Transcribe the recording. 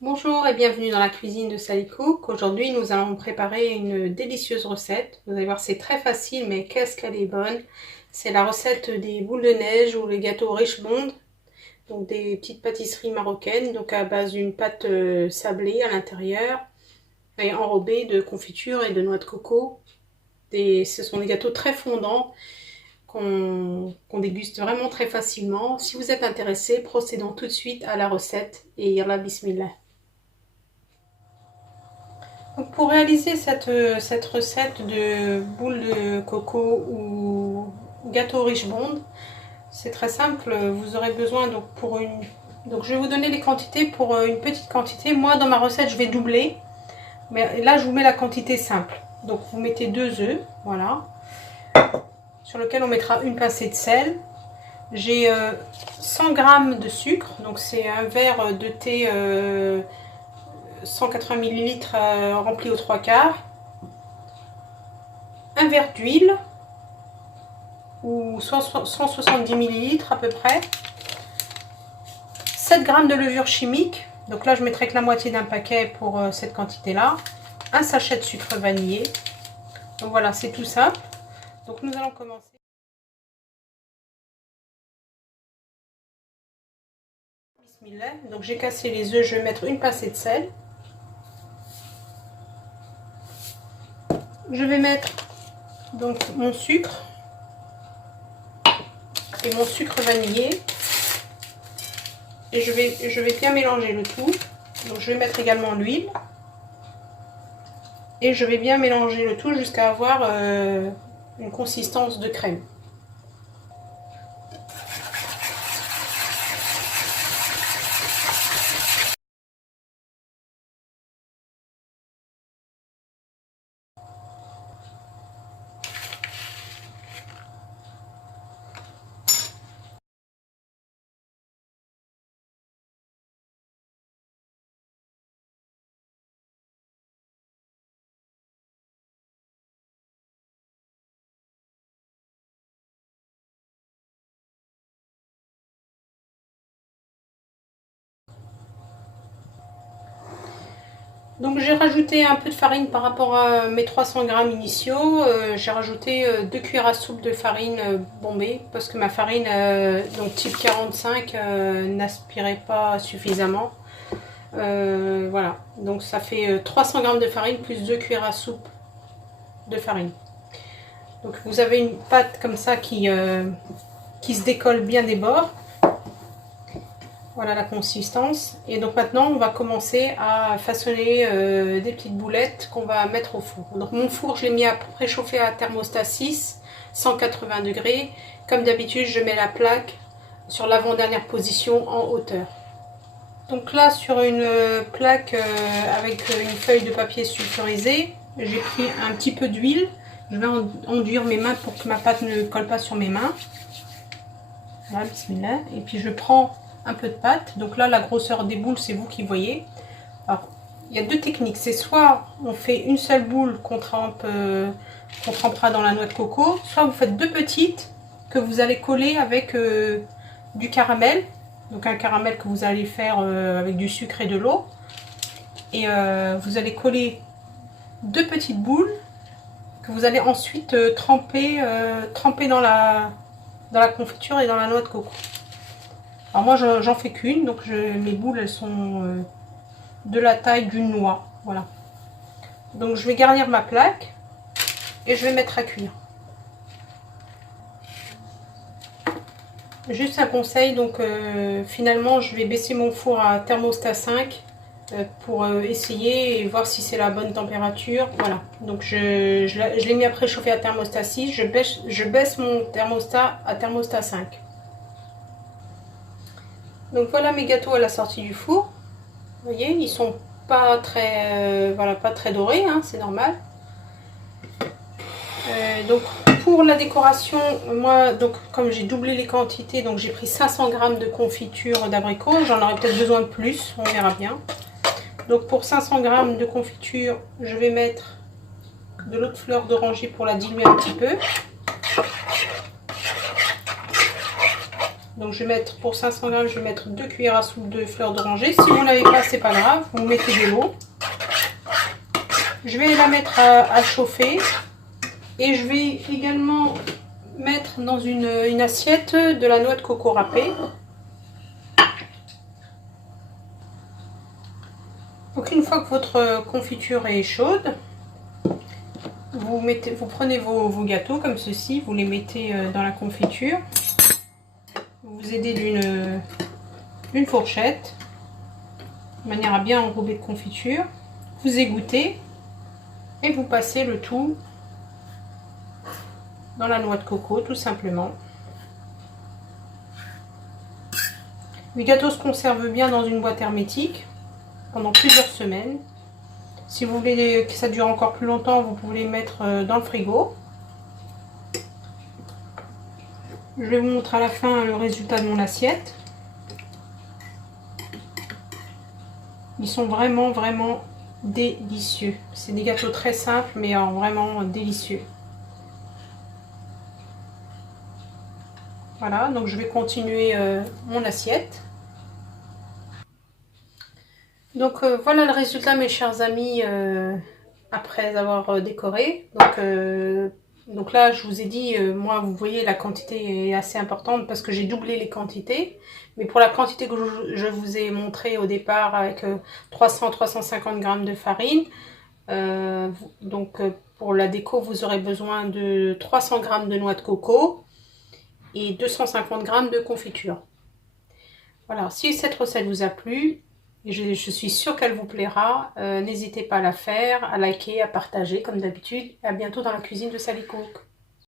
Bonjour et bienvenue dans la cuisine de Sally Cook. Aujourd'hui, nous allons préparer une délicieuse recette. Vous allez voir, c'est très facile, mais qu'est-ce qu'elle est bonne. C'est la recette des boules de neige ou les gâteaux Richmond, donc des petites pâtisseries marocaines, donc à base d'une pâte sablée à l'intérieur et enrobée de confiture et de noix de coco. Ce sont des gâteaux très fondants qu'on déguste vraiment très facilement. Si vous êtes intéressé, procédons tout de suite à la recette et yallah bismillah. Donc pour réaliser cette recette de boules de coco ou gâteau Richmond, c'est très simple. Vous aurez besoin donc je vais vous donner les quantités pour une petite quantité. Moi dans ma recette je vais doubler, mais là je vous mets la quantité simple. Donc vous mettez 2 œufs, voilà, sur lequel on mettra une pincée de sel. J'ai 100 g de sucre, donc c'est un verre de thé 180 ml rempli aux 3/4. Un verre d'huile ou 170 ml à peu près. 7 g de levure chimique, donc là je mettrai que la moitié d'un paquet pour cette quantité là. Un sachet de sucre vanillé. Donc voilà, c'est tout simple. Donc nous allons commencer. Bismillah. Donc j'ai cassé les œufs, je vais mettre une pincée de sel. Je vais mettre donc mon sucre et mon sucre vanillé. Et je vais bien mélanger le tout. Donc je vais mettre également l'huile. Et je vais bien mélanger le tout jusqu'à avoir une consistance de crème. Donc j'ai rajouté un peu de farine par rapport à mes 300 g initiaux. J'ai rajouté 2 cuillères à soupe de farine bombée parce que ma farine donc type 45 n'aspirait pas suffisamment. Voilà, donc ça fait 300 g de farine plus 2 cuillères à soupe de farine. Donc vous avez une pâte comme ça qui se décolle bien des bords. Voilà la consistance. Et donc maintenant, on va commencer à façonner des petites boulettes qu'on va mettre au four. Donc mon four, je l'ai mis à préchauffer à thermostat 6, 180 degrés. Comme d'habitude, je mets la plaque sur l'avant-dernière position en hauteur. Donc là, sur une plaque avec une feuille de papier sulfurisé, j'ai pris un petit peu d'huile. Je vais enduire mes mains pour que ma pâte ne colle pas sur mes mains. Voilà, bismillah. Et puis je prends un peu de pâte. Donc là, la grosseur des boules, c'est vous qui voyez. Alors, il y a deux techniques. C'est soit on fait une seule boule qu'on trempera dans la noix de coco, soit vous faites deux petites que vous allez coller avec du caramel. Donc un caramel que vous allez faire avec du sucre et de l'eau. Et vous allez coller deux petites boules que vous allez ensuite tremper dans la confiture et dans la noix de coco. Alors moi j'en fais qu'une, donc mes boules elles sont de la taille d'une noix, voilà. Donc je vais garnir ma plaque et je vais mettre à cuire. Juste un conseil, donc finalement je vais baisser mon four à thermostat 5 pour essayer et voir si c'est la bonne température. Voilà, donc je l'ai mis à préchauffer à thermostat 6, je baisse mon thermostat à thermostat 5. Donc voilà mes gâteaux à la sortie du four. Vous voyez, ils sont pas très, voilà, pas très dorés, hein, c'est normal. Donc pour la décoration, moi, donc comme j'ai doublé les quantités, donc j'ai pris 500 g de confiture d'abricot. J'en aurai peut-être besoin de plus, on verra bien. Donc pour 500 g de confiture, je vais mettre de l'eau de fleur d'oranger pour la diluer un petit peu. Donc je vais mettre, pour 500 grammes, je vais mettre 2 cuillères à soupe de fleur d'oranger. Si vous n'avez pas, c'est pas grave, vous mettez de l'eau. Je vais la mettre à chauffer. Et je vais également mettre dans une assiette de la noix de coco râpée. Donc une fois que votre confiture est chaude, vous prenez vos gâteaux comme ceci, vous les mettez dans la confiture. Vous aidez d'une fourchette, de manière à bien enrober de confiture. Vous égouttez et vous passez le tout dans la noix de coco, tout simplement. Les gâteaux se conservent bien dans une boîte hermétique pendant plusieurs semaines. Si vous voulez que ça dure encore plus longtemps, vous pouvez les mettre dans le frigo. Je vais vous montrer à la fin le résultat de mon assiette. Ils sont vraiment délicieux. C'est des gâteaux très simples, mais vraiment délicieux. Voilà, donc je vais continuer mon assiette. Donc voilà le résultat, mes chers amis, après avoir décoré. Donc là, je vous ai dit, moi, vous voyez, la quantité est assez importante parce que j'ai doublé les quantités. Mais pour la quantité que je vous ai montré au départ, avec 300-350 grammes de farine, pour la déco, vous aurez besoin de 300 grammes de noix de coco et 250 grammes de confiture. Voilà, si cette recette vous a plu, et je suis sûre qu'elle vous plaira, n'hésitez pas à la faire, à liker, à partager comme d'habitude. À bientôt dans la cuisine de Sally Cook.